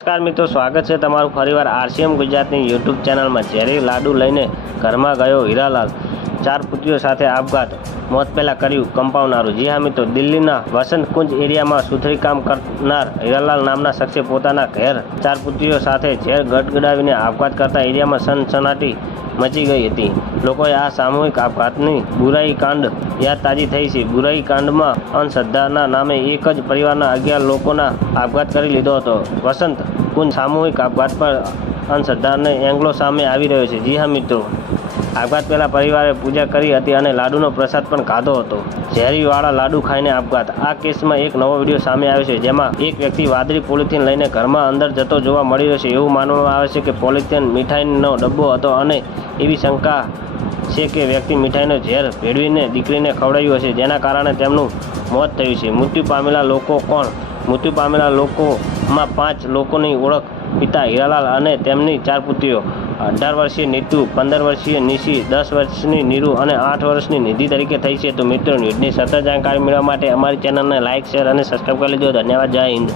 નમસ્કાર મિત્રો, સ્વાગત છે તમારું ફરીવાર આરસીએમ ગુજરાતની યુટ્યુબ ચેનલમાં। ઝેરી લાડુ લઈને ઘરમાં ગયો હીરાલાલ, 4 પુત્રીઓ સાથે આપઘાત, મોત પહેલાં કર્યું કંપાવનારું। જી હા મિત્રો, દિલ્હીના વસંત કુંજ એરિયામાં સુથરી કામ કરનાર હીરાલાલ નામના શખ્સે પોતાના ઘેર 4 પુત્રીઓ સાથે ઝેર ગટગડાવીને આપઘાત કરતા એરિયામાં સનસનાટી મચી ગઈ હતી। લોકોએ આ સામૂહિક આપઘાતની બુરાઈ કાંડ યાદ તાજી થઈ છે। બુરાઈ કાંડમાં અંધશ્રદ્ધાના નામે એક જ પરિવારના 11 લોકોના આપઘાત કરી લીધો હતો। વસંત કુંજ સામૂહિક આપઘાત પર અંધશ્રદ્ધાનો એંગલો સામે આવી રહ્યો છે। જી હા મિત્રો, આપઘાત પહેલાં પરિવારે પૂજા કરી હતી અને લાડુનો પ્રસાદ પણ ખાધો હતો। ઝેરીવાળા લાડુ ખાઈને આપઘાત। આ કેસમાં એક નવો વિડીયો સામે આવ્યો છે, જેમાં એક વ્યક્તિ વાદળી પોલિથીન લઈને ઘરમાં અંદર જતો જોવા મળી રહ્યો છે। એવું માનવામાં આવે છે કે પોલિથીન મીઠાઈનો ડબ્બો હતો અને એવી શંકા છે કે વ્યક્તિ મીઠાઈનો ઝેર ભેળવીને દીકરીને ખવડાવ્યું હશે, જેના કારણે તેમનું મોત થયું છે। મૃત્યુ પામેલા લોકો કોણ? મૃત્યુ પામેલા લોકોમાં 5 લોકોની ઓળખ: પિતા હીરાલાલ અને તેમની 4 પુત્રીઓ, 18 વર્ષીય નીતુ, 15 વર્ષીય નિશી, 10 વર્ષની નીરુ અને 8 વર્ષની નિધિ તરીકે થઈ છે। તો મિત્રો, ન્યૂઝની સતત જાણકારી મેળવવા માટે અમારી ચેનલને લાઇક, શેર અને સબસ્ક્રાઈબ કરી લેજો। ધન્યવાદ। જય હિન્દ।